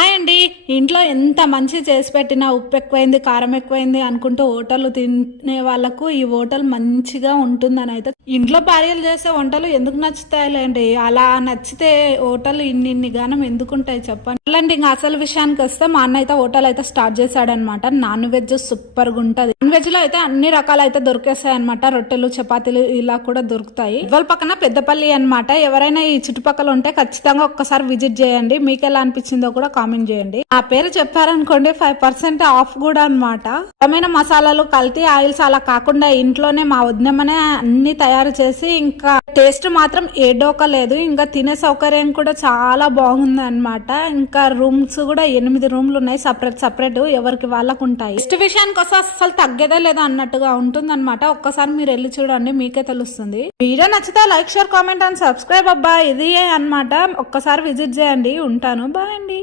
Hi అండి. ఇంట్లో ఎంత మంచి చేసి పెట్టినా ఉప్పు ఎక్కువైంది, కారం ఎక్కువైంది అనుకుంటూ హోటల్ తినే వాళ్ళకు ఈ హోటల్ మంచిగా ఉంటుందని అయితే ఇంట్లో భార్యలు చేసే వంటలు ఎందుకు నచ్చుతాయిలేండి. అలా నచ్చితే హోటల్ ఇన్ని గానం ఎందుకుంటాయి చెప్పండి. అలాంటి ఇంకా అసలు విషయానికి వస్తే మా అన్న అయితే హోటల్ అయితే స్టార్ట్ చేశాడనమాట. నాన్ వెజ్ సూపర్ గా ఉంటది. నాన్ వెజ్ లో అయితే అన్ని రకాలు అయితే దొరికేస్తాయి అనమాట. రొట్టెలు, చపాతీలు ఇలా కూడా దొరుకుతాయి. ఇవాళ పక్కన పెద్దపల్లి అనమాట. ఎవరైనా ఈ చుట్టుపక్కల ఉంటే ఖచ్చితంగా ఒక్కసారి విజిట్ చేయండి. మీకు ఎలా అనిపించిందో కూడా కామెంట్ చేయండి. ఆ పేరు చెప్పారనుకోండి 5% ఆఫ్ కూడా అనమాట. ఏమైనా మసాలాలు, కల్తీ ఆయిల్స్ అలా కాకుండా ఇంట్లోనే మా వదినమ్మనే అన్ని తయారు చేసి ఇంకా టేస్ట్ మాత్రం ఏడోక లేదు. ఇంకా తినే సౌకర్యం కూడా చాలా బాగుంది అనమాట. ఇంకా రూమ్స్ కూడా 8 రూమ్లు ఉన్నాయి. సపరేట్ ఎవరికి వాళ్ళకు ఉంటాయి. నెక్స్ట్ విషయానికి వస్తే అసలు తగ్గేదే లేదా అన్నట్టుగా ఉంటుంది అనమాట. ఒక్కసారి మీరు వెళ్ళి చూడండి, మీకే తెలుస్తుంది. వీడియో నచ్చితే like, share, comment and subscribe అబ్బా. ఇది అన్నమాట. ఒక్కసారి విజిట్ చేయండి. ఉంటాను. బాయ్ అండి.